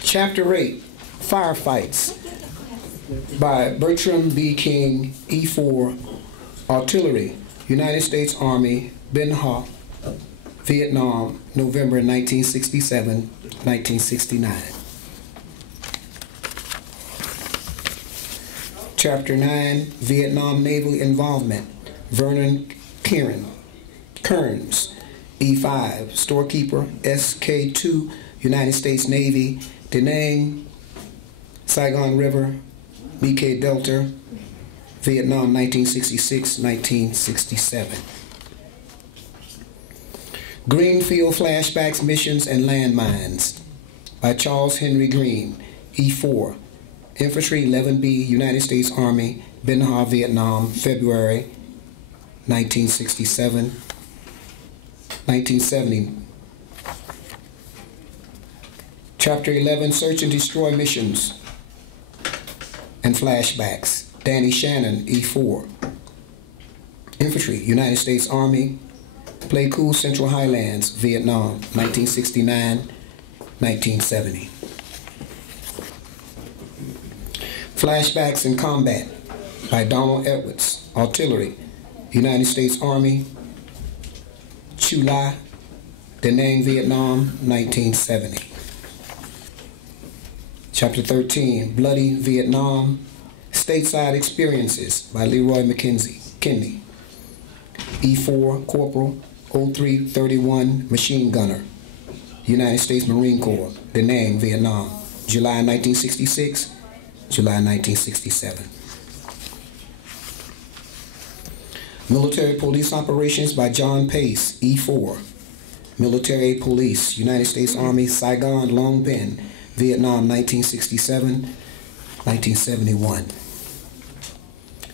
Chapter 8, Firefights, by Bertram B. King, E4, Artillery, United States Army, Ben Ha, Vietnam, November 1967, 1969. Chapter 9, Vietnam Naval Involvement, Vernon Kearns, E5, Storekeeper, SK2, United States Navy, Da Nang, Saigon River, BK Delta, Vietnam, 1966-1967. Greenfield Flashbacks, Missions, and Landmines, by Charles Henry Green, E4, Infantry 11B, United States Army, Ben Ha, Vietnam, February 1970. Chapter 11, Search and Destroy Missions and Flashbacks, Danny Shannon, E4, Infantry, United States Army, Pleiku, Central Highlands, Vietnam, 1969-1970. Flashbacks in Combat, by Donald Edwards, Artillery, United States Army, Chu Lai, Da Nang, Vietnam, 1970. Chapter 13, Bloody Vietnam, Stateside Experiences, by Leroy McKinney, E4, Corporal, 0331, Machine Gunner, United States Marine Corps, Da Nang, Vietnam, July 1966, July 1967. Military Police Operations, by John Pace, E4, Military Police, United States Army, Saigon, Long Binh, Vietnam, 1967-1971.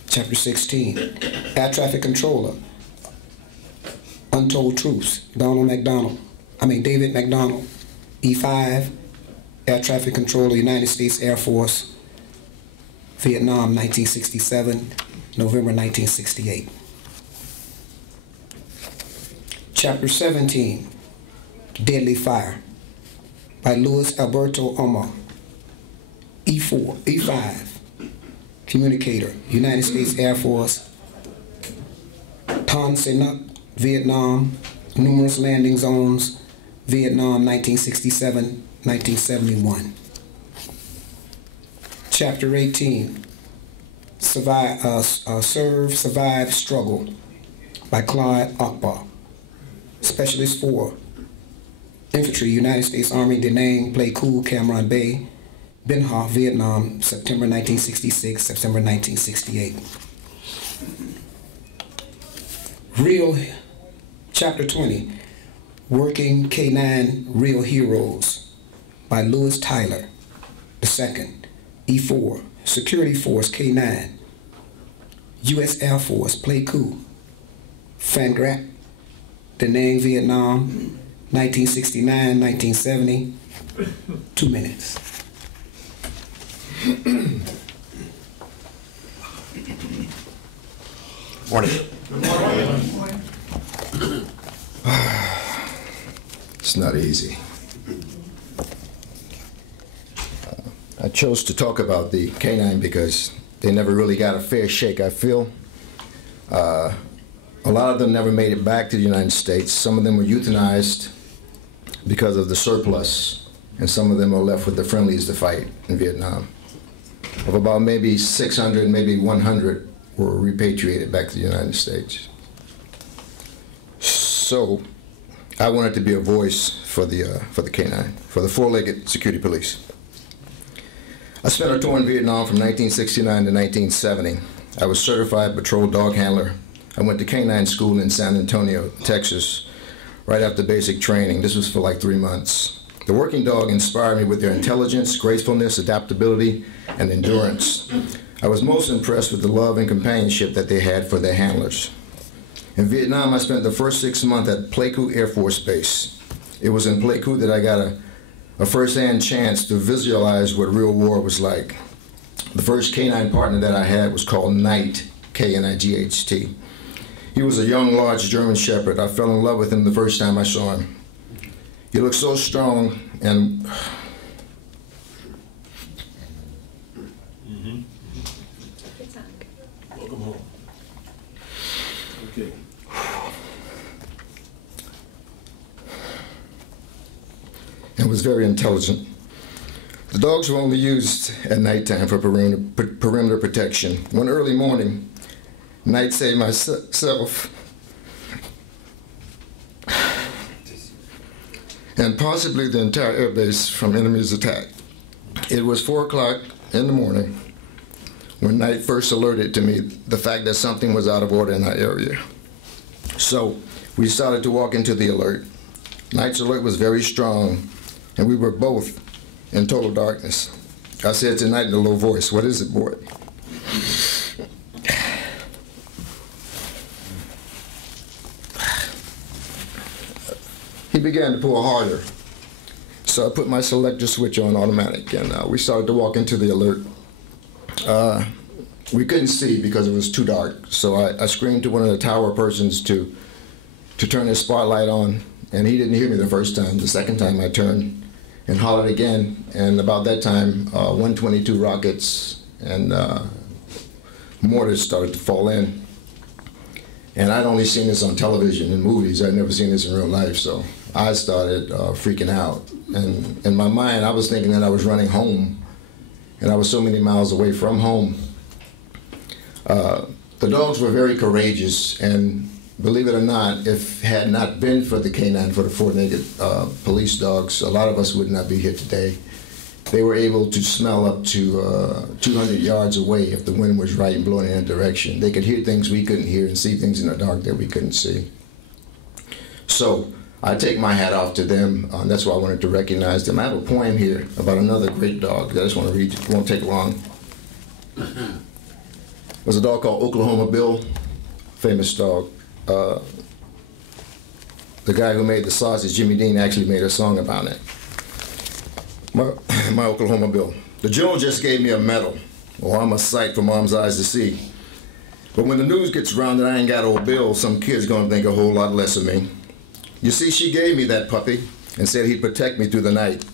Chapter 16, Air Traffic Controller, Untold Truths, David McDonald, E5, Air Traffic Controller, United States Air Force, Vietnam, 1967, November 1968. Chapter 17, Deadly Fire, by Luis Alberto Omar, E5, Communicator, United States Air Force, Tan Sen, Vietnam, numerous landing zones, Vietnam, 1967-1971. Chapter 18, Serve, Survive, Struggle, by Clyde Akbar, Specialist 4, Infantry, United States Army, Da Nang, Pleiku, Cam Ranh Bay, Ben Ha, Vietnam, September 1966, September 1968. Chapter 20, Working K9 Real Heroes, by Louis Tyler II, E4, Security Force K9, U.S. Air Force, Pleiku, Phan Grac, Da Nang, Vietnam, 1969-1970, 2 minutes. Morning. Good morning. It's not easy. I chose to talk about the K9 because they never really got a fair shake, I feel. A lot of them never made it back to the United States. Some of them were euthanized because of the surplus, and some of them are left with the friendlies to fight in Vietnam. Of about maybe 600, maybe 100 were repatriated back to the United States. So I wanted to be a voice for the K9, for the four-legged security police. I spent a tour in Vietnam from 1969 to 1970. I was certified patrol dog handler. I went to K9 school in San Antonio, Texas, right after basic training. This was for like 3 months. The working dog inspired me with their intelligence, gracefulness, adaptability, and endurance. I was most impressed with the love and companionship that they had for their handlers. In Vietnam, I spent the first 6 months at Pleiku Air Force Base. It was in Pleiku that I got a first-hand chance to visualize what real war was like. The first K9 partner that I had was called Knight, K-N-I-G-H-T. He was a young, large German Shepherd. I fell in love with him the first time I saw him. He looked so strong and Welcome home. Okay. and was very intelligent. The dogs were only used at nighttime for perimeter protection. One early morning, Knight saved myself and possibly the entire airbase from enemy's attack. It was 4 o'clock in the morning when Knight first alerted to me the fact that something was out of order in our area. So we started to walk into the alert. Knight's alert was very strong, and we were both in total darkness. I said to Knight in a low voice, "What is it, boy?" He began to pull harder. So I put my selector switch on automatic, and we started to walk into the alert. We couldn't see because it was too dark, so I screamed to one of the tower persons to turn his spotlight on, and he didn't hear me the first time. The second time I turned and hollered again, and about that time, 122 rockets and mortars started to fall in. And I'd only seen this on television and movies. I'd never seen this in real life, so I started freaking out. And in my mind, I was thinking that I was running home, and I was so many miles away from home. The dogs were very courageous, and believe it or not, if it had not been for the canine, for the four-legged police dogs, a lot of us would not be here today. They were able to smell up to 200 yards away if the wind was right and blowing in that direction. They could hear things we couldn't hear and see things in the dark that we couldn't see. So I take my hat off to them. That's why I wanted to recognize them. I have a poem here about another great dog that I just want to read. It won't take long. There's a dog called Oklahoma Bill, famous dog. The guy who made the sausage, Jimmy Dean, actually made a song about it. My Oklahoma Bill. The general just gave me a medal. Oh, I'm a sight for mom's eyes to see. But when the news gets around that I ain't got old Bill, some kid's gonna think a whole lot less of me. You see, she gave me that puppy and said he'd protect me through the night.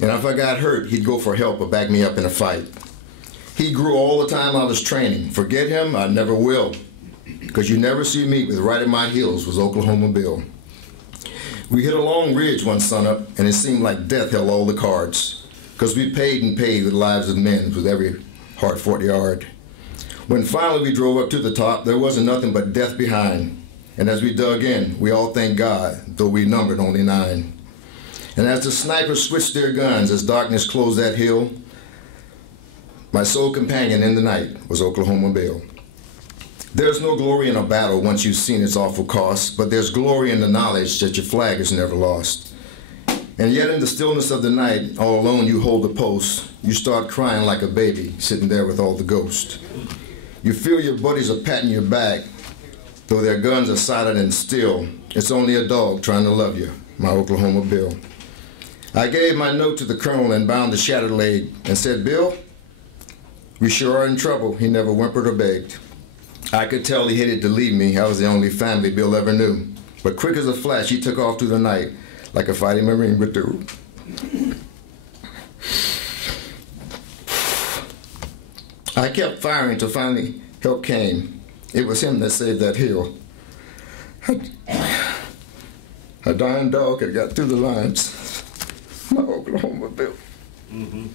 And if I got hurt, he'd go for help or back me up in a fight. He grew all the time I was training. Forget him, I never will. Because you never see me with right at my heels was Oklahoma Bill. We hit a long ridge one sunup, and it seemed like death held all the cards. Because we paid and paid with the lives of men with every hard-fought yard. When finally we drove up to the top, there wasn't nothing but death behind. And as we dug in, we all thanked God, though we numbered only 9. And as the snipers switched their guns, as darkness closed that hill, my sole companion in the night was Oklahoma Bill. There's no glory in a battle once you've seen its awful cost, but there's glory in the knowledge that your flag is never lost. And yet in the stillness of the night, all alone you hold the post. You start crying like a baby, sitting there with all the ghosts. You feel your buddies are patting your back, though their guns are silent and still. It's only a dog trying to love you, my Oklahoma Bill. I gave my note to the colonel and bound the shattered leg and said, "Bill, we sure are in trouble." He never whimpered or begged. I could tell he hated to leave me. I was the only family Bill ever knew. But quick as a flash, he took off through the night like a fighting Marine would do. I kept firing until finally help came. It was him that saved that hill. A dying dog had got through the lines. My Oklahoma Bill. Mm-hmm.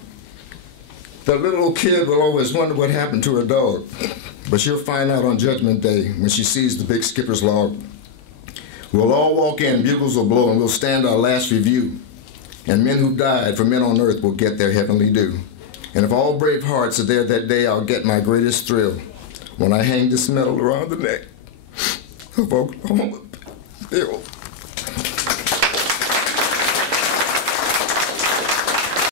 The little kid will always wonder what happened to her dog, but she'll find out on Judgment Day when she sees the big skipper's log. We'll all walk in, bugles will blow, and we'll stand our last review. And men who died for men on earth will get their heavenly due. And if all brave hearts are there that day, I'll get my greatest thrill when I hang this medal around the neck of Oklahoma Bill.